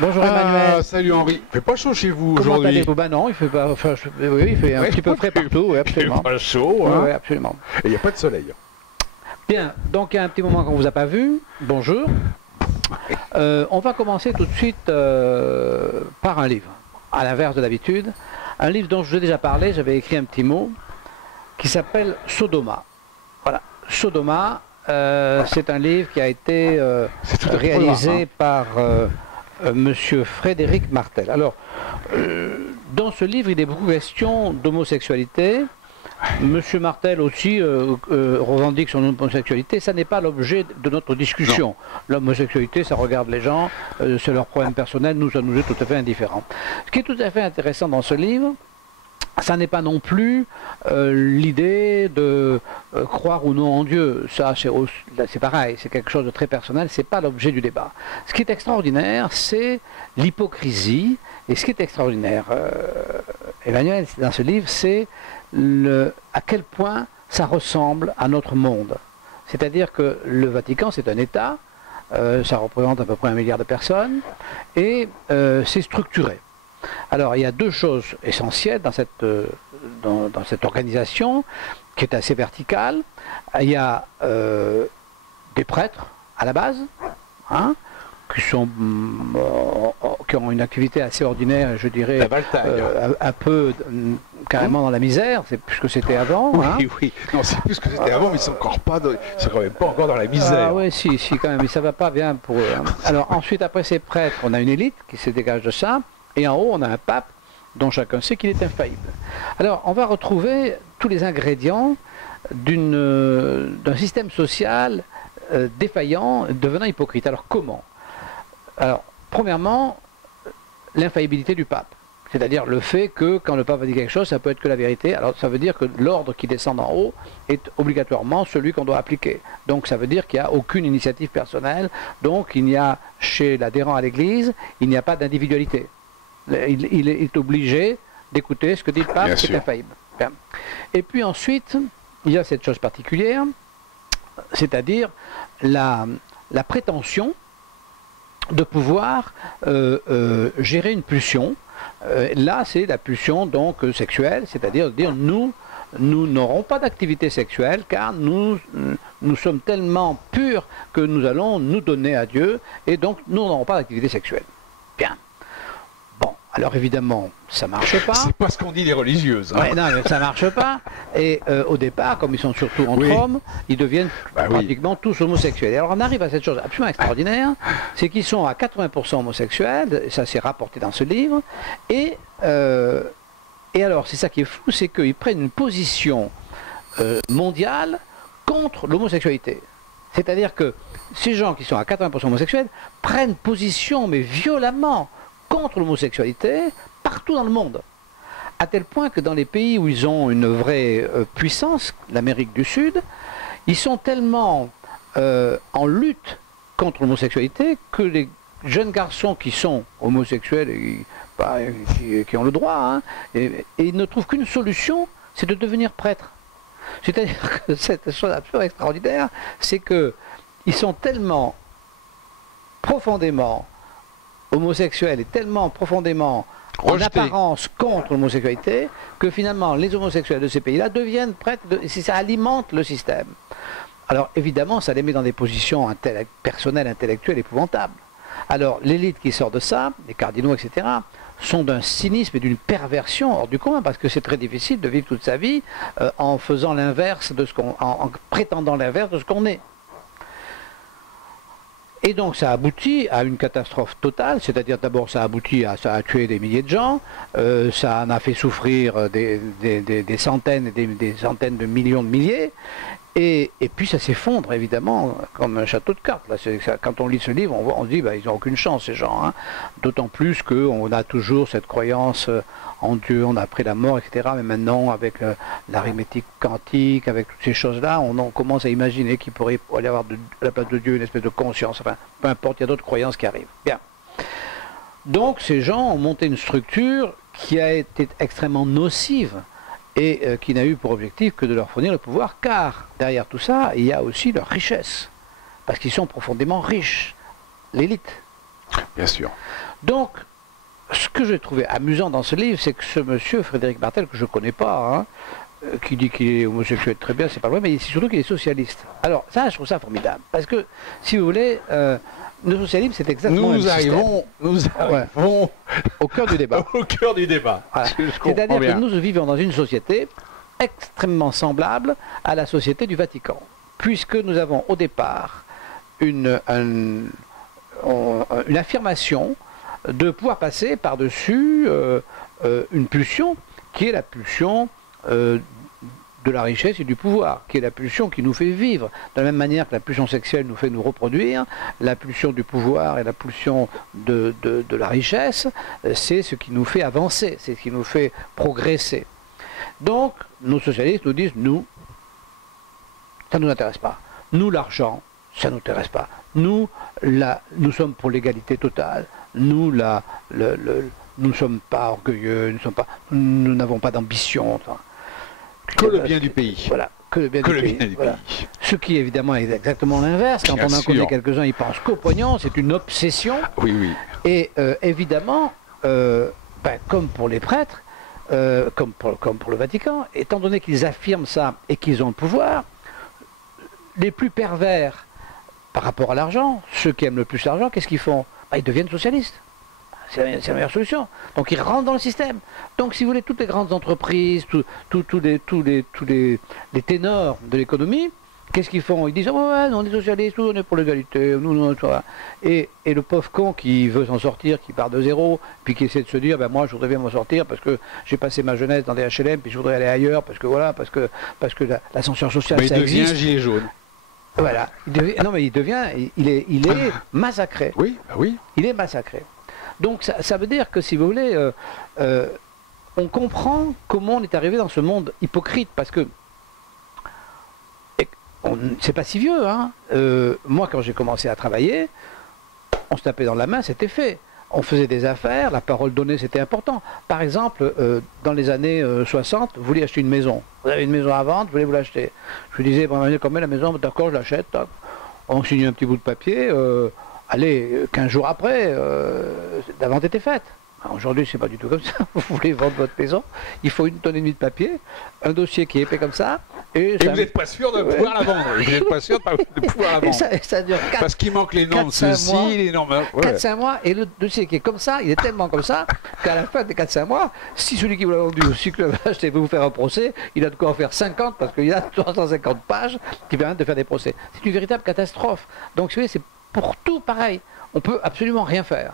Bonjour Emmanuel. Salut Henri. Il fait pas chaud chez vous Comment aujourd'hui? allez-vous? Ben non, il fait pas. Enfin, oui, il fait un petit peu frais partout, oui, absolument. Il fait pas chaud, hein. Oui, absolument. Et il n'y a pas de soleil. Bien, donc il y a un petit moment qu'on ne vous a pas vu. Bonjour. On va commencer tout de suite par un livre, à l'inverse de d'habitude. Un livre dont je vous ai déjà parlé, j'avais écrit un petit mot, qui s'appelle Sodoma. Voilà, Sodoma, c'est un livre qui a été réalisé par Monsieur Frédéric Martel. Alors, dans ce livre, il est beaucoup question d'homosexualité. Monsieur Martel aussi revendique son homosexualité. Ça n'est pas l'objet de notre discussion. L'homosexualité, ça regarde les gens, c'est leur problème personnel, nous, ça nous est tout à fait indifférent. Ce qui est tout à fait intéressant dans ce livre, ça n'est pas non plus l'idée de croire ou non en Dieu. Ça, c'est pareil, c'est quelque chose de très personnel, c'est pas l'objet du débat. Ce qui est extraordinaire, c'est l'hypocrisie. Et ce qui est extraordinaire, Emmanuel, dans ce livre, c'est à quel point ça ressemble à notre monde. C'est-à-dire que le Vatican, c'est un État, ça représente à peu près 1 milliard de personnes, et c'est structuré. Alors, il y a deux choses essentielles dans cette organisation, qui est assez verticale. Il y a des prêtres, à la base, hein, qui ont une activité assez ordinaire, je dirais, un peu carrément dans la misère, c'est plus ce que c'était avant. Oui, hein. oui. Non, c'est plus ce que c'était avant, mais ils sont quand même pas encore dans la misère. Ah oui, si, quand même, mais ça va pas bien pour eux. Hein. Alors ensuite, après ces prêtres, on a une élite qui se dégage de ça, et en haut, on a un pape dont chacun sait qu'il est infaillible. Alors, on va retrouver tous les ingrédients d'un système social défaillant, devenant hypocrite. Alors, comment? Alors, premièrement, l'infaillibilité du pape. C'est-à-dire le fait que quand le pape dit quelque chose, ça peut être que la vérité. Alors ça veut dire que l'ordre qui descend d'en haut est obligatoirement celui qu'on doit appliquer. Donc ça veut dire qu'il n'y a aucune initiative personnelle. Donc il n'y a, chez l'adhérent à l'Église, il n'y a pas d'individualité. Il est obligé d'écouter ce que dit le pape, qui est infaillible. Bien. Et puis ensuite, il y a cette chose particulière, c'est-à-dire la prétention de pouvoir gérer une pulsion. Là, c'est la pulsion donc sexuelle, c'est-à-dire de dire nous n'aurons pas d'activité sexuelle car nous sommes tellement purs que nous allons nous donner à Dieu et donc nous n'aurons pas d'activité sexuelle. Bien. Bon, alors évidemment, ça marche pas. C'est pas ce qu'ont dit les religieuses. Hein. Ouais, non, mais ça marche pas. Et au départ, comme ils sont surtout entre hommes, ils deviennent pratiquement tous homosexuels. Et alors on arrive à cette chose absolument extraordinaire, c'est qu'ils sont à 80% homosexuels, et ça c'est rapporté dans ce livre, et alors c'est ça qui est fou, c'est qu'ils prennent une position mondiale contre l'homosexualité. C'est-à-dire que ces gens qui sont à 80% homosexuels prennent position, mais violemment, contre l'homosexualité partout dans le monde. À tel point que dans les pays où ils ont une vraie puissance, l'Amérique du Sud, ils sont tellement en lutte contre l'homosexualité que les jeunes garçons qui sont homosexuels et qui ont le droit, hein, et ils ne trouvent qu'une solution, c'est de devenir prêtre. C'est-à-dire que cette chose absolument extraordinaire, c'est qu'ils sont tellement profondément homosexuels et tellement profondément en apparence contre l'homosexualité que finalement les homosexuels de ces pays-là deviennent prêtres, ça alimente le système. Alors évidemment ça les met dans des positions personnelles, intellectuelles épouvantables. Alors l'élite qui sort de ça, les cardinaux, etc., sont d'un cynisme et d'une perversion hors du commun, parce que c'est très difficile de vivre toute sa vie en faisant l'inverse de en prétendant l'inverse de ce qu'on est. Et donc ça aboutit à une catastrophe totale, c'est-à-dire d'abord ça a tué des milliers de gens, ça en a fait souffrir des centaines et des centaines de millions de milliers, et puis ça s'effondre évidemment comme un château de cartes. Là, quand on lit ce livre, on se dit ils n'ont aucune chance ces gens, hein. D'autant plus qu'on a toujours cette croyance en Dieu, on a appris la mort, etc. Mais maintenant, avec l'arithmétique quantique, avec toutes ces choses-là, on commence à imaginer qu'il pourrait y avoir à la place de Dieu une espèce de conscience. Enfin, peu importe, il y a d'autres croyances qui arrivent. Bien. Donc, ces gens ont monté une structure qui a été extrêmement nocive et qui n'a eu pour objectif que de leur fournir le pouvoir, car derrière tout ça, il y a aussi leur richesse, parce qu'ils sont profondément riches, l'élite. Bien sûr. Donc, ce que j'ai trouvé amusant dans ce livre, c'est que ce monsieur, Frédéric Martel, que je ne connais pas, hein, qui dit qu'il est homosexuel, très bien, c'est pas vrai, mais c'est surtout qu'il est socialiste. Alors, ça, je trouve ça formidable. Parce que, si vous voulez, le socialisme, c'est exactement Nous arrivons au cœur du débat. Au cœur du débat. Voilà. C'est-à-dire que nous vivons dans une société extrêmement semblable à la société du Vatican, puisque nous avons au départ une affirmation de pouvoir passer par-dessus une pulsion qui est la pulsion de la richesse et du pouvoir, qui est la pulsion qui nous fait vivre. De la même manière que la pulsion sexuelle nous fait nous reproduire, la pulsion du pouvoir et la pulsion de la richesse, c'est ce qui nous fait avancer, c'est ce qui nous fait progresser. Donc, nos socialistes nous disent, nous, ça ne nous intéresse pas. Nous, l'argent, ça ne nous intéresse pas. Nous sommes pour l'égalité totale. Nous, nous ne sommes pas orgueilleux, nous n'avons pas d'ambition. Enfin, que le bien du pays. Voilà, que le bien du pays. Voilà. Ce qui, évidemment, est exactement l'inverse. Quand on en connaît quelques-uns, ils pensent qu'au pognon, c'est une obsession. Oui, oui. Et évidemment, comme pour les prêtres, comme pour le Vatican, étant donné qu'ils affirment ça et qu'ils ont le pouvoir, les plus pervers par rapport à l'argent, ceux qui aiment le plus l'argent, qu'est-ce qu'ils font? Ils deviennent socialistes. C'est la meilleure solution. Donc ils rentrent dans le système. Donc si vous voulez, toutes les grandes entreprises, tous les ténors de l'économie, qu'est-ce qu'ils font? Ils disent oh, ouais, on est socialistes, on est pour l'égalité, nous, et le pauvre con qui veut s'en sortir, qui part de zéro, puis qui essaie de se dire ben moi je voudrais bien m'en sortir parce que j'ai passé ma jeunesse dans des HLM, puis je voudrais aller ailleurs parce que voilà, parce que l'ascenseur social ça existe. Il devient gilet jaune. Voilà. Il est massacré. Oui, bah oui. Il est massacré. Donc ça veut dire que si vous voulez, on comprend comment on est arrivé dans ce monde hypocrite, parce que c'est pas si vieux, hein. Moi quand j'ai commencé à travailler, on se tapait dans la main, c'était fait. On faisait des affaires, la parole donnée c'était important. Par exemple, dans les années 60, vous voulez acheter une maison. Vous avez une maison à vendre, vous voulez vous l'acheter. Je vous disais, combien la maison? D'accord, je l'achète. On signe un petit bout de papier. Allez, 15 jours après, la vente était faite. Aujourd'hui, c'est pas du tout comme ça. Vous voulez vendre votre maison, il faut 1,5 tonne de papier, un dossier qui est épais comme ça. Et vous n'êtes pas sûr de pouvoir la vendre. Vous n'êtes pas sûr de pouvoir la vendre. Ça dure 4, parce qu'il manque les normes ceci, les normes... 4-5 mois, et le dossier qui est comme ça, il est tellement comme ça, qu'à la fin des 4-5 mois, si celui qui vous l'a vendu aussi que l'a acheté veut vous faire un procès, il a de quoi en faire 50, parce qu'il y a 350 pages qui permettent de faire des procès. C'est une véritable catastrophe. Donc, si vous voulez, c'est pour tout pareil. On peut absolument rien faire.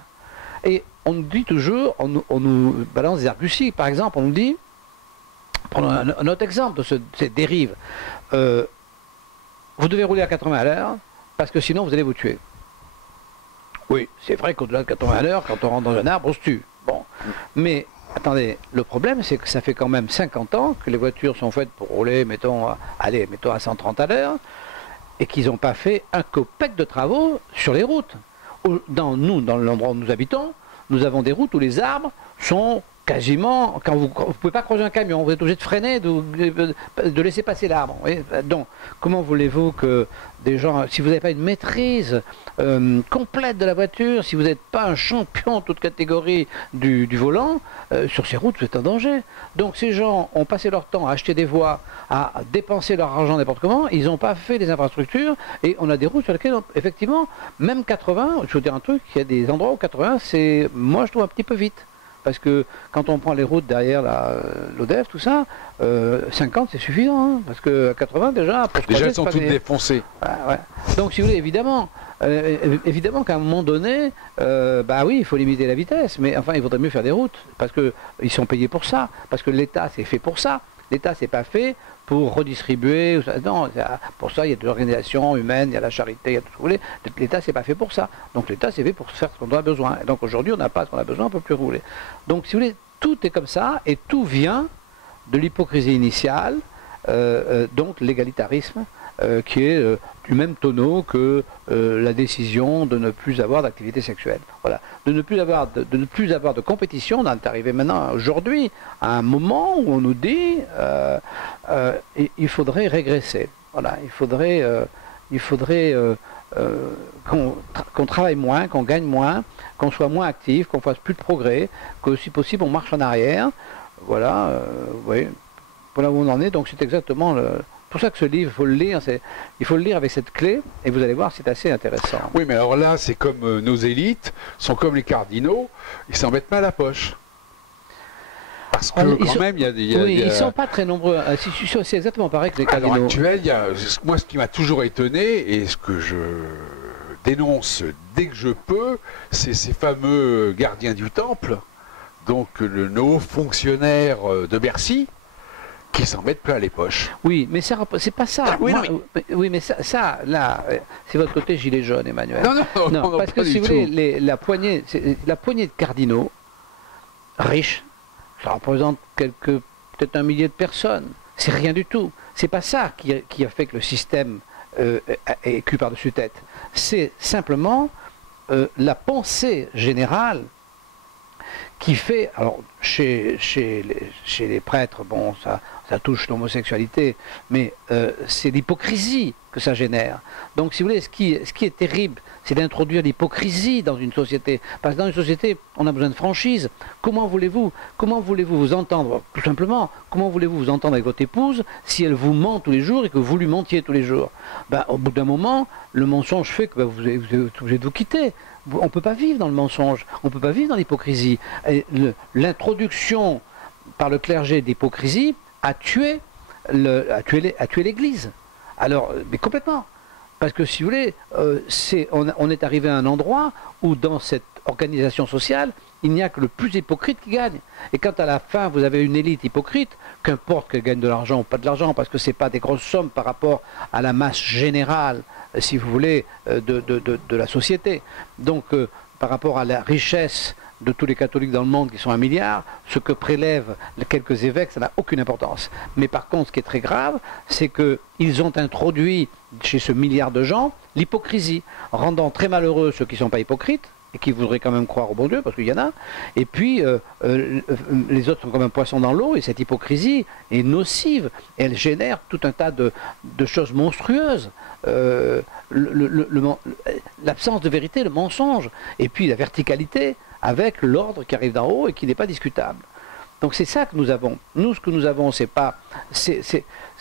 Et on nous dit toujours, on nous balance des arguties. Par exemple, on nous dit, prenons un autre exemple de ces dérives. Vous devez rouler à 80 à l'heure, parce que sinon vous allez vous tuer. Oui, c'est vrai qu'au-delà de 80 à l'heure, quand on rentre dans un arbre, on se tue. Bon. Mais, attendez, le problème, c'est que ça fait quand même 50 ans que les voitures sont faites pour rouler, mettons à 130 à l'heure, et qu'ils n'ont pas fait un copec de travaux sur les routes. Dans l'endroit où nous habitons, nous avons des routes où les arbres sont quasiment... Quand vous ne pouvez pas croiser un camion, vous êtes obligé de freiner, de laisser passer l'arbre. Donc, comment voulez-vous que des gens... Si vous n'avez pas une maîtrise complète de la voiture, si vous n'êtes pas un champion toute catégorie du volant, sur ces routes, vous êtes en danger. Donc, ces gens ont passé leur temps à acheter des voies, à dépenser leur argent n'importe comment, ils n'ont pas fait des infrastructures, et on a des routes sur lesquelles, effectivement, même 80, je veux dire un truc, il y a des endroits où 80, c'est, moi je trouve un petit peu vite. Parce que quand on prend les routes derrière l'ODEF, tout ça, 50 c'est suffisant, hein, parce que 80 déjà... Déjà elles sont toutes défoncées. Ouais. Donc si vous voulez, évidemment qu'à un moment donné, bah oui, il faut limiter la vitesse, mais enfin il vaudrait mieux faire des routes, parce qu'ils sont payés pour ça, parce que l'État c'est fait pour ça. L'État c'est pas fait pour redistribuer, non, pour ça il y a des organisations humaines, il y a la charité, il y a tout ce que vous voulez. L'État c'est pas fait pour ça. Donc l'État c'est fait pour faire ce qu'on a besoin. Et donc aujourd'hui on n'a pas ce qu'on a besoin, on ne peut plus rouler. Donc si vous voulez, tout est comme ça et tout vient de l'hypocrisie initiale, donc l'égalitarisme, qui est du même tonneau que la décision de ne plus avoir d'activité sexuelle. Voilà. De ne plus avoir de compétition. On est arrivé maintenant, aujourd'hui, à un moment où on nous dit il faudrait régresser. Voilà. Il faudrait qu'on travaille moins, qu'on gagne moins, qu'on soit moins actif, qu'on fasse plus de progrès, que si possible on marche en arrière. Voilà, oui, voilà où on en est. Donc c'est exactement pour ça que ce livre, il faut le lire avec cette clé, et vous allez voir, c'est assez intéressant. Oui, mais alors là, c'est comme nos élites, sont comme les cardinaux, ils s'en mettent pas à la poche. Parce que quand même, ils ne sont pas très nombreux. C'est exactement pareil que les cardinaux. À l'heure actuelle, moi, ce qui m'a toujours étonné, et ce que je dénonce dès que je peux, c'est ces fameux gardiens du temple, donc nos hauts fonctionnaires de Bercy, qui s'en mettent plein les poches. Oui, mais c'est pas ça. Oui, oui, mais ça, là, c'est votre côté gilet jaune, Emmanuel. Non, parce que si vous voulez, la poignée de cardinaux riches, ça représente peut-être 1 millier de personnes. C'est rien du tout. C'est pas ça qui a fait que le système est cul par-dessus tête. C'est simplement la pensée générale qui fait, alors chez les prêtres, bon, ça touche l'homosexualité, mais c'est l'hypocrisie que ça génère. Donc si vous voulez, ce qui est terrible, c'est d'introduire l'hypocrisie dans une société. Parce que dans une société, on a besoin de franchise. Comment voulez-vous vous entendre, tout simplement, comment voulez-vous vous entendre avec votre épouse si elle vous ment tous les jours et que vous lui mentiez tous les jours? Au bout d'un moment, le mensonge fait que vous êtes obligé de vous quitter. On ne peut pas vivre dans le mensonge, on ne peut pas vivre dans l'hypocrisie. L'introduction par le clergé d'hypocrisie a tué l'Église. Alors, mais complètement. Parce que si vous voulez, on est arrivé à un endroit où dans cette organisation sociale, il n'y a que le plus hypocrite qui gagne. Et quand à la fin vous avez une élite hypocrite, qu'importe qu'elle gagne de l'argent ou pas de l'argent, parce que ce n'est pas des grosses sommes par rapport à la masse générale, si vous voulez, de la société. Donc par rapport à la richesse de tous les catholiques dans le monde qui sont 1 milliard, ce que prélèvent quelques évêques, ça n'a aucune importance. Mais par contre, ce qui est très grave, c'est qu'ils ont introduit chez ce milliard de gens l'hypocrisie, rendant très malheureux ceux qui ne sont pas hypocrites, et qui voudraient quand même croire au bon Dieu, parce qu'il y en a, et puis les autres sont comme un poisson dans l'eau, et cette hypocrisie est nocive, et elle génère tout un tas de choses monstrueuses. L'absence de vérité, le mensonge, et puis la verticalité, avec l'ordre qui arrive d'en haut et qui n'est pas discutable. Donc c'est ça que nous avons. Nous, ce que nous avons, c'est pas... ce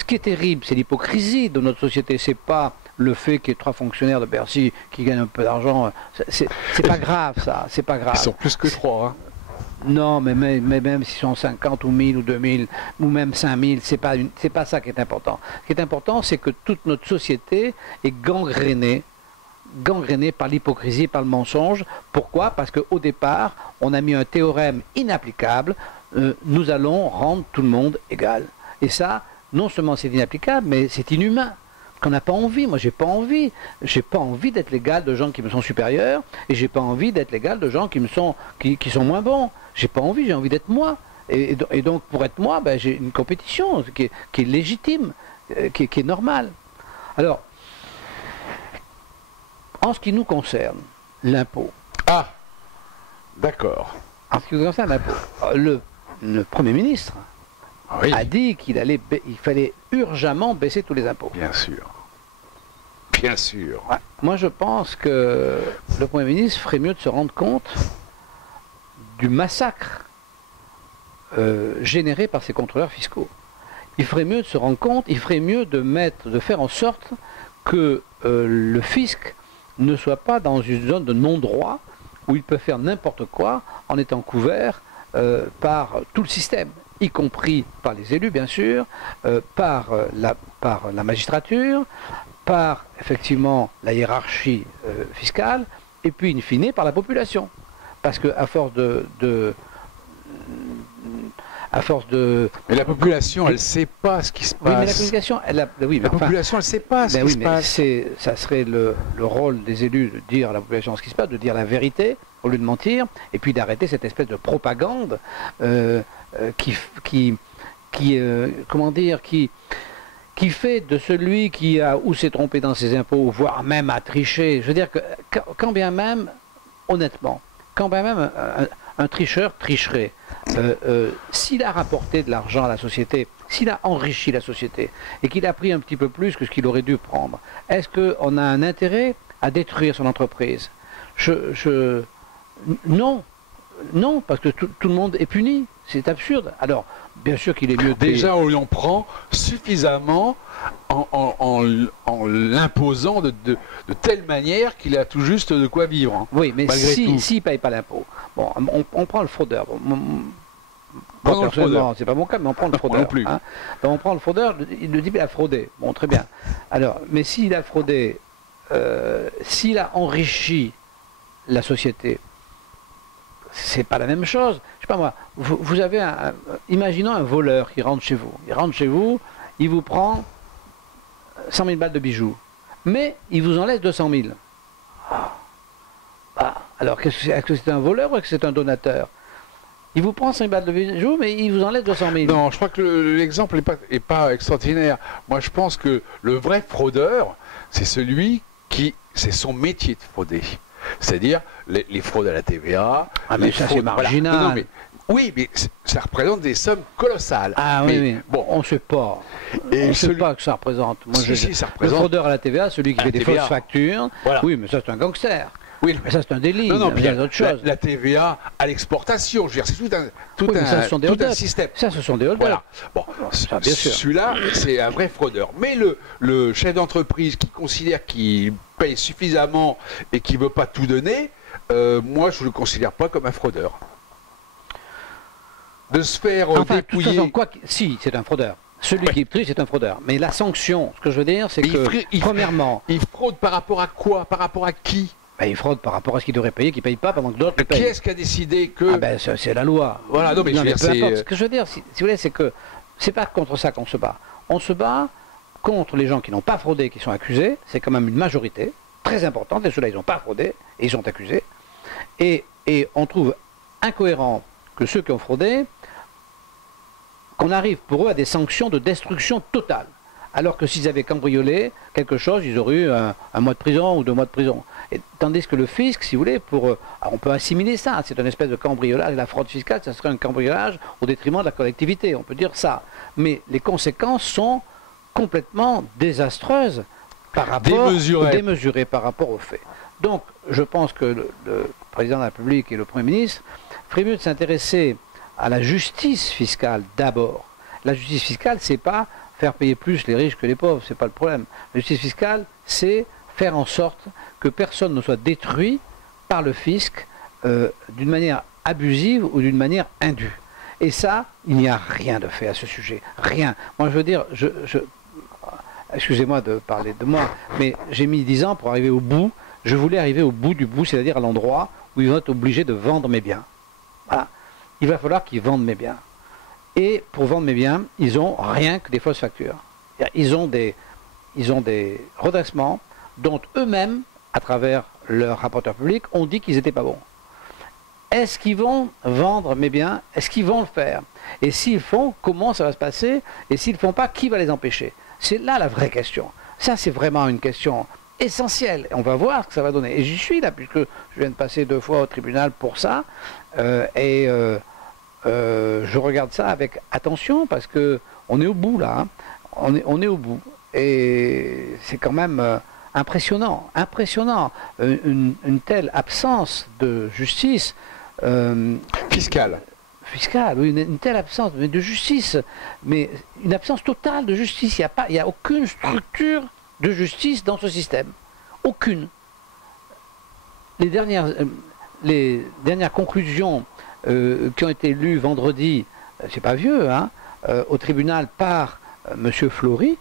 qui est terrible, c'est l'hypocrisie de notre société, c'est pas le fait qu'il y ait 3 fonctionnaires de Bercy qui gagnent un peu d'argent. C'est pas grave, ça, c'est pas grave. Ils sont plus que 3, hein. Non, mais même s'ils sont 50 ou 1000 ou 2000 ou même 5000, c'est pas ça qui est important. Ce qui est important, c'est que toute notre société est gangrénée par l'hypocrisie, par le mensonge. Pourquoi? Parce qu'au départ, on a mis un théorème inapplicable, nous allons rendre tout le monde égal. Et ça, non seulement c'est inapplicable, mais c'est inhumain. Qu'on n'a pas envie, moi j'ai pas envie d'être l'égal de gens qui me sont supérieurs, et j'ai pas envie d'être l'égal de gens qui sont moins bons. J'ai pas envie, j'ai envie d'être moi. Et donc pour être moi, j'ai une compétition qui est légitime, qui est normale. Alors, en ce qui nous concerne, l'impôt. Ah, d'accord. En ce qui nous concerne l'impôt, le Premier ministre a dit qu'il fallait urgemment baisser tous les impôts. Bien sûr. Bien sûr. Ouais. Moi, je pense que le Premier ministre ferait mieux de se rendre compte du massacre généré par ces contrôleurs fiscaux. Il ferait mieux de se rendre compte, il ferait mieux de faire en sorte que le fisc ne soit pas dans une zone de non-droit où il peut faire n'importe quoi en étant couvert par tout le système, y compris par les élus bien sûr, par la magistrature, par effectivement la hiérarchie fiscale, et puis in fine par la population. Parce qu'à force Mais la population, elle ne sait pas ce qui se passe. Oui, mais la communication, la population, elle ne sait pas ce qui se passe. Ça serait le rôle des élus de dire à la population ce qui se passe, de dire la vérité au lieu de mentir, et puis d'arrêter cette espèce de propagande qui fait de celui qui a ou s'est trompé dans ses impôts, voire même a triché. Je veux dire que quand bien même, honnêtement, quand bien même un tricheur tricherait, s'il a rapporté de l'argent à la société, s'il a enrichi la société et qu'il a pris un petit peu plus que ce qu'il aurait dû prendre, est-ce qu'on a un intérêt à détruire son entreprise. Non, non, parce que tout le monde est puni. C'est absurde. Alors, bien sûr qu'il est mieux de déjà on en prend suffisamment en l'imposant de telle manière qu'il a tout juste de quoi vivre. Hein, oui, mais s'il ne paye pas l'impôt, bon, on prend le fraudeur. Bon, c'est pas mon cas, mais on prend le fraudeur. Non plus. Hein. Donc on prend le fraudeur, il le dit qu'il a fraudé. Bon, très bien. Alors, mais s'il a fraudé, s'il a enrichi la société, c'est pas la même chose. Je sais pas moi, vous avez imaginons un voleur qui rentre chez vous. Il rentre chez vous, il vous prend 100 000 balles de bijoux, mais il vous en laisse 200 000. Alors, est-ce que c'est un voleur ou est-ce que c'est un donateur? Il vous prend 100 000 balles de bijoux, mais il vous en laisse 200 000. Non, je crois que l'exemple n'est pas extraordinaire. Moi, je pense que le vrai fraudeur, c'est celui qui, c'est son métier de frauder. C'est-à-dire les fraudes à la TVA. Ah, mais ça, c'est marginal. Voilà. Non, mais, oui, mais ça représente des sommes colossales. Ah mais, oui, bon, on ne sait pas. On ne sait pas que ça représente. Moi, ça représente. Le fraudeur à la TVA, celui qui fait des fausses factures. Voilà. Oui, mais ça, c'est un gangster. Oui, mais ça c'est un délit. Non, il y a d'autres choses. La TVA à l'exportation, je veux dire, c'est tout un système. Ça, ce sont des hold-up. Voilà. Bon, celui-là, c'est un vrai fraudeur. Mais le chef d'entreprise qui considère qu'il paye suffisamment et qui ne veut pas tout donner, moi, je ne le considère pas comme un fraudeur. De se faire dépouiller... De toute façon, si, c'est un fraudeur. Celui qui est pris, c'est un fraudeur. Mais la sanction, ce que je veux dire, c'est que, premièrement... Il fraude par rapport à quoi? Par rapport à qui? Ben, il fraude par rapport à ce qu'il devrait payer, qu'il ne paye pas pendant que d'autres le payent. Qui est-ce qui a décidé que... Ah ben, c'est la loi. Voilà, non, mais peu importe. Ce que je veux dire, si vous voulez, c'est que c'est pas contre ça qu'on se bat. On se bat contre les gens qui n'ont pas fraudé, qui sont accusés. C'est quand même une majorité très importante. Et ceux-là, ils n'ont pas fraudé et ils sont accusés. Et on trouve incohérent que ceux qui ont fraudé, qu'on arrive pour eux à des sanctions de destruction totale. Alors que s'ils avaient cambriolé quelque chose, ils auraient eu un mois de prison ou 2 mois de prison. Et, tandis que le fisc, si vous voulez, on peut assimiler ça, c'est une espèce de cambriolage, la fraude fiscale, ça serait un cambriolage au détriment de la collectivité, on peut dire ça. Mais les conséquences sont complètement désastreuses par rapport, démesurées par rapport aux faits. Donc, je pense que le président de la République et le Premier ministre feraient mieux de s'intéresser à la justice fiscale d'abord. La justice fiscale, c'est pas faire payer plus les riches que les pauvres, c'est pas le problème. La justice fiscale, c'est faire en sorte que personne ne soit détruit par le fisc d'une manière abusive ou d'une manière indue. Et ça, il n'y a rien de fait à ce sujet. Rien. Moi, je veux dire, excusez-moi de parler de moi, mais j'ai mis 10 ans pour arriver au bout. Je voulais arriver au bout du bout, c'est-à-dire à l'endroit où ils vont être obligés de vendre mes biens. Voilà. Il va falloir qu'ils vendent mes biens. Et pour vendre mes biens, ils n'ont rien que des fausses factures. Ils ont des redressements dont eux-mêmes, à travers leur rapporteur public, ont dit qu'ils n'étaient pas bons. Est-ce qu'ils vont vendre mes biens? Est-ce qu'ils vont le faire? Et s'ils font, comment ça va se passer? Et s'ils ne font pas, qui va les empêcher? C'est là la vraie question. Ça, c'est vraiment une question essentielle. On va voir ce que ça va donner. Et j'y suis là, puisque je viens de passer 2 fois au tribunal pour ça. Je regarde ça avec attention parce que on est au bout là, hein. On est au bout et c'est quand même impressionnant, une telle absence de justice fiscale, oui, une telle absence de justice, mais une absence totale de justice. Il n'y a aucune structure de justice dans ce système, aucune. Les dernières conclusions qui ont été lues vendredi, c'est pas vieux, hein, au tribunal par M. Flory,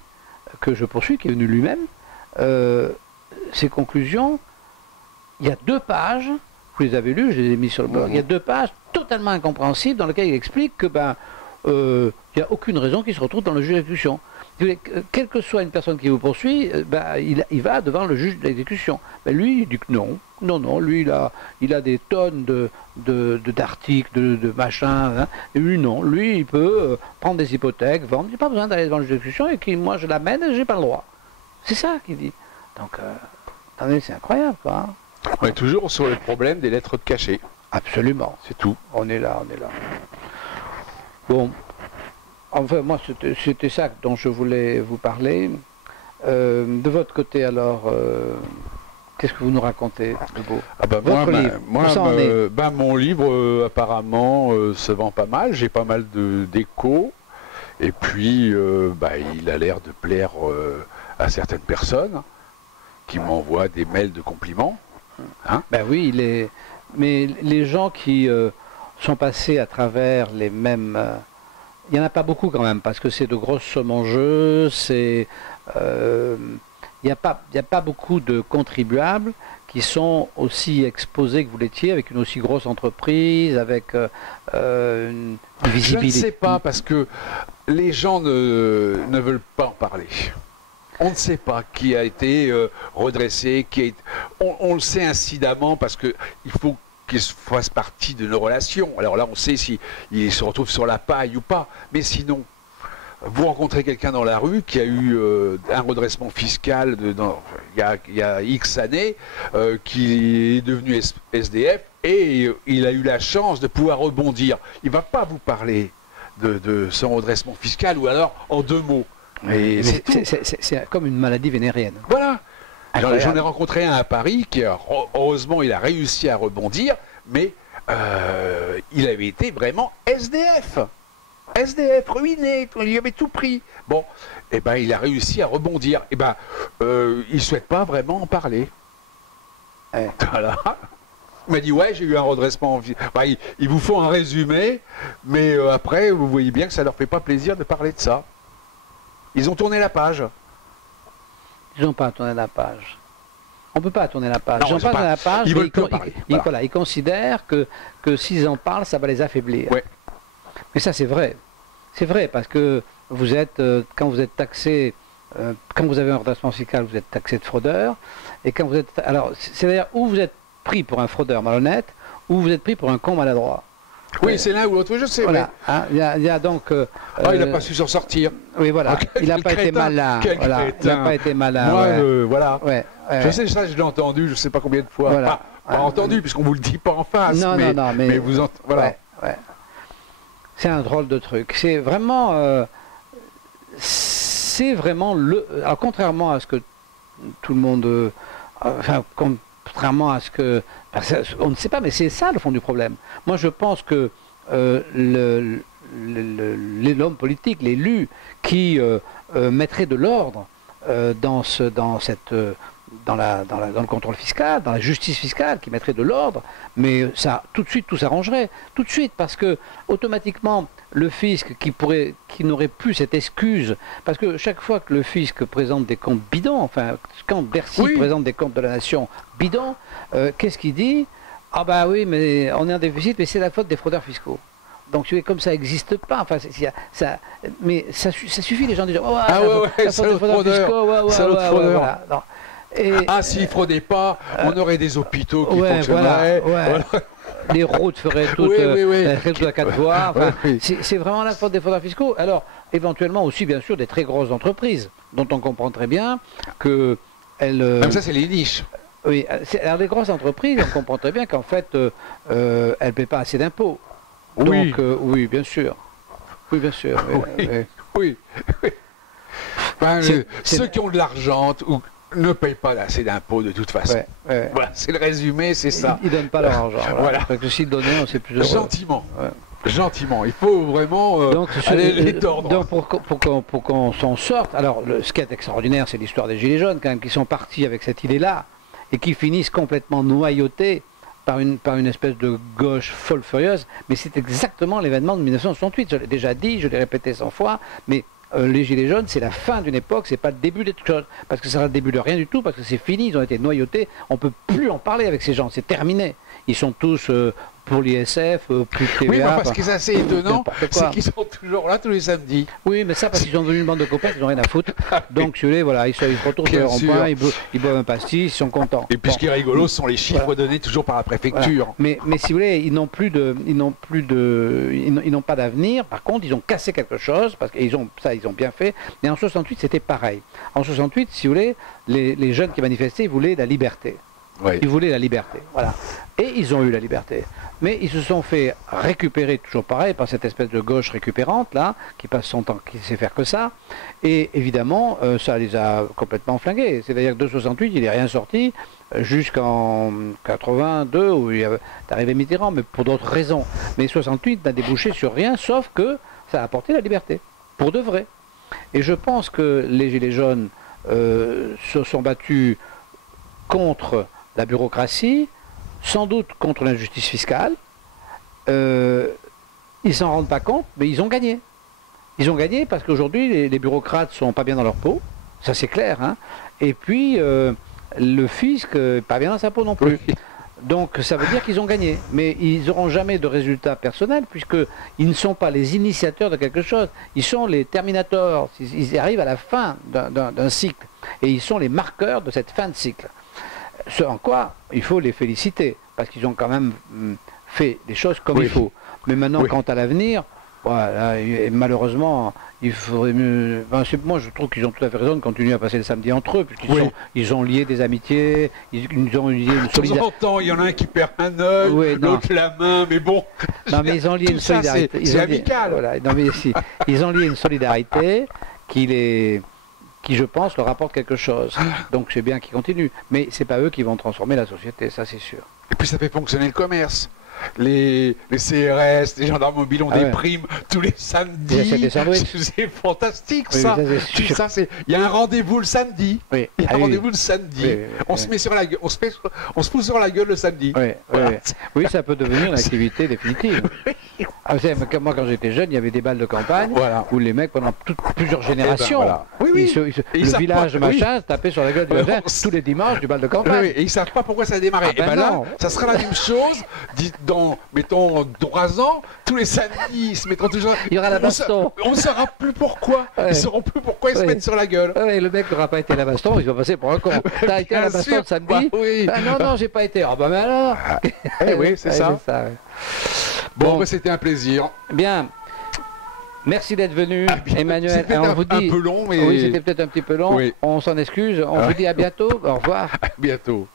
que je poursuis, qui est venu lui-même, ces conclusions, il y a 2 pages, vous les avez lues, je les ai mis sur le blog, il y a 2 pages totalement incompréhensibles dans lesquelles il explique que il n'y a aucune raison qu'il se retrouve dans le juge d'exécution. Quelle que soit une personne qui vous poursuit, il va devant le juge d'exécution. Lui, il dit que non, lui, il a des tonnes d'articles, de machins. Hein. Et lui, non, lui, il peut prendre des hypothèques, vendre. Il n'a pas besoin d'aller devant le juge d'exécution et moi, je l'amène et je n'ai pas le droit. C'est ça qu'il dit. Donc, attendez, c'est incroyable, quoi. Hein. On est toujours sur le problème des lettres de cachet. Absolument. C'est tout. On est là. Bon. Enfin, moi, c'était ça dont je voulais vous parler. De votre côté, alors, Qu'est-ce que vous nous racontez de beau? Ah bah Votre livre, où ça en est? Mon livre apparemment se vend pas mal, j'ai pas mal d'échos, et puis il a l'air de plaire à certaines personnes qui m'envoient des mails de compliments. Hein? Ben oui, mais les gens qui sont passés à travers les mêmes... il n'y en a pas beaucoup quand même, parce que c'est de grosses sommes en jeu, il n'y a pas beaucoup de contribuables qui sont aussi exposés que vous l'étiez, avec une aussi grosse entreprise, avec une visibilité. Je ne sais pas, parce que les gens ne veulent pas en parler. On ne sait pas qui a été redressé, on le sait incidemment, parce qu'il faut qu'il fasse partie de nos relations. Alors là, on sait s'il se retrouve sur la paille ou pas, mais sinon... Vous rencontrez quelqu'un dans la rue qui a eu un redressement fiscal il y a X années, qui est devenu SDF, et il a eu la chance de pouvoir rebondir. Il ne va pas vous parler de son redressement fiscal, ou alors en 2 mots. Mais c'est comme une maladie vénérienne. Voilà. J'en ai rencontré un à Paris qui, heureusement, il a réussi à rebondir, mais il avait été vraiment SDF. SDF, ruiné, il y avait tout pris. Bon, et ben il a réussi à rebondir. Et ben, il ne souhaite pas vraiment en parler. Voilà. Il m'a dit, ouais, j'ai eu un redressement. Enfin, il vous faut un résumé, mais après, vous voyez bien que ça ne leur fait pas plaisir de parler de ça. Ils ont tourné la page. Ils n'ont pas tourné la page. On ne peut pas tourner la page. Non, ils n'ont pas tourné la page, ils veulent plus en parler. Voilà, ils considèrent que s'ils en parlent, ça va les affaiblir. Ouais. Mais ça, c'est vrai. C'est vrai, parce que vous êtes, quand vous êtes taxé, quand vous avez un redressement fiscal, vous êtes taxé de fraudeur. Et quand vous êtes. Alors, c'est d'ailleurs où vous êtes pris pour un fraudeur malhonnête, ou vous êtes pris pour un con maladroit. Oui, c'est l'un ou l'autre, je sais. Voilà. Hein, il y a donc. il n'a pas su s'en sortir. Oui, voilà. Il n'a pas été malin. Voilà. Il n'a pas été malin. Moi, voilà. Ouais. Je sais, ça, je l'ai entendu, je ne sais pas combien de fois. Voilà. Pas entendu, puisqu'on ne vous le dit pas en face. Non, mais vous entendez. Voilà. Ouais. C'est un drôle de truc. C'est vraiment alors, contrairement à ce que tout le monde... contrairement à ce que... on ne sait pas, mais c'est ça le fond du problème. Moi, je pense que l'homme politique, l'élu, qui mettrait de l'ordre dans le contrôle fiscal, dans la justice fiscale, qui mettrait de l'ordre, mais ça, tout de suite, tout s'arrangerait. Tout de suite, parce que, automatiquement, le fisc qui n'aurait plus cette excuse, parce que chaque fois que le fisc présente des comptes bidons, enfin, quand Bercy présente des comptes de la nation bidons, qu'est-ce qu'il dit? Ah bah oui, mais on est en déficit, mais c'est la faute des fraudeurs fiscaux. Donc, comme ça n'existe pas, enfin, mais ça suffit, les gens disent, oh, c'est le fraudeur, c'est l'autre fraudeur. Voilà, s'ils ne fraudaient pas, on aurait des hôpitaux qui fonctionneraient. Voilà. Les routes feraient toutes à 4 voies. Enfin, c'est vraiment la faute des fraudeurs fiscaux. Alors, éventuellement aussi, bien sûr, des très grosses entreprises, dont on comprend très bien que Même ça, c'est les niches. Oui, alors les grosses entreprises, on comprend très bien qu'en fait, elles ne paient pas assez d'impôts. Donc, oui, bien sûr. Oui, bien sûr. Oui. Ceux qui ont de l'argent ne payent pas assez d'impôts de toute façon. Voilà, c'est le résumé, c'est ça. Ils ne donnent pas leur argent. Voilà. Parce que s'ils donnaient, on sait plus heureux. Gentiment. Gentiment. Il faut vraiment aller les tordre. Donc pour qu'on s'en sorte, alors ce qui est extraordinaire, c'est l'histoire des Gilets jaunes, quand même, qui sont partis avec cette idée-là, et qui finissent complètement noyautés par une espèce de gauche folle furieuse. Mais c'est exactement l'événement de 1968. Je l'ai déjà dit, je l'ai répété 100 fois, mais les Gilets jaunes, c'est la fin d'une époque, c'est pas le début de chose, parce que ça sera le début de rien du tout, parce que c'est fini, ils ont été noyautés, on peut plus en parler avec ces gens, c'est terminé. Ils sont tous pour l'ISF, pour TVA. Oui, parce que c'est assez étonnant, c'est qu'ils sont toujours là tous les samedis. Oui, mais ça, parce qu'ils sont devenus une bande de copains, ils n'ont rien à foutre. Donc, si vous voulez, voilà, ils se retournent sur leur rond-point, ils boivent un pastis, ils sont contents. Et puis ce qui est rigolo, ce sont les chiffres donnés toujours par la préfecture. Voilà. Mais si vous voulez, ils n'ont pas d'avenir. Par contre, ils ont cassé quelque chose, parce qu'ils ont bien fait. Mais en 68, c'était pareil. En 68, si vous voulez, les jeunes qui manifestaient, ils voulaient la liberté. Oui. Ils voulaient la liberté, voilà. Et ils ont eu la liberté. Mais ils se sont fait récupérer, toujours pareil, par cette espèce de gauche récupérante, là, qui passe son temps, qui sait faire que ça. Et évidemment, ça les a complètement flingués. C'est-à-dire que de 68, il n'est rien sorti. jusqu'en 82 où il est arrivé Mitterrand, mais pour d'autres raisons. Mais 68 n'a débouché sur rien, sauf que ça a apporté la liberté, pour de vrai. Et je pense que les Gilets jaunes se sont battus contre la bureaucratie, sans doute contre l'injustice fiscale. Ils s'en rendent pas compte, mais ils ont gagné. Ils ont gagné parce qu'aujourd'hui, les bureaucrates sont pas bien dans leur peau, ça c'est clair, hein. Et puis, le fisc n'est pas bien dans sa peau non plus. Oui. Donc ça veut dire qu'ils ont gagné. Mais ils n'auront jamais de résultats personnels, puisqu'ils ne sont pas les initiateurs de quelque chose. Ils sont les terminators. Ils arrivent à la fin d'un cycle. Et ils sont les marqueurs de cette fin de cycle. Ce en quoi il faut les féliciter, parce qu'ils ont quand même fait des choses comme il faut. Mais maintenant, quant à l'avenir, voilà, et malheureusement, il faudrait mieux. Enfin, moi, je trouve qu'ils ont tout à fait raison de continuer à passer le samedi entre eux, puisqu'ils ils ont lié des amitiés, ils ont lié une solidarité. De temps en temps, il y en a un qui perd un œil, l'autre la main, mais bon. Non, mais ils ont lié une solidarité. C'est amical. Voilà, non, mais ils ont lié une solidarité qui, je pense, leur apporte quelque chose. Donc c'est bien qu'ils continuent. Mais c'est pas eux qui vont transformer la société, ça c'est sûr. Et puis ça fait fonctionner le commerce. Les CRS, les gendarmes mobiles ont des primes tous les samedis. C'est fantastique ça. Il y a un rendez-vous le samedi. Il y a un rendez-vous le samedi. On se met sur la gueule, on se pousse sur la gueule le samedi. Oui, ça peut devenir une activité définitive. Moi, quand j'étais jeune, il y avait des balles de campagne où les mecs, pendant plusieurs générations, le village machin se tapait sur la gueule du machin tous les dimanches du bal de campagne. Et ils ne savent pas pourquoi ça a démarré. Et ben là, ça sera la même chose. Dans, mettons, 3 ans, tous les samedis, ils se mettront toujours. Il y aura la baston. On ne saura plus pourquoi. Ils ne sauront plus pourquoi ils se mettent sur la gueule. Le mec n'aura pas été à la baston, il va passer pour un con. T'as été à la baston le samedi? Non, j'ai pas été. Ah bah mais alors. Oui, c'est ça. Bon, c'était un plaisir. Bien. Merci d'être venu, Emmanuel. C'était un peu long, mais. Oui, c'était peut-être un petit peu long. On s'en excuse. On vous dit à bientôt. Au revoir. À bientôt.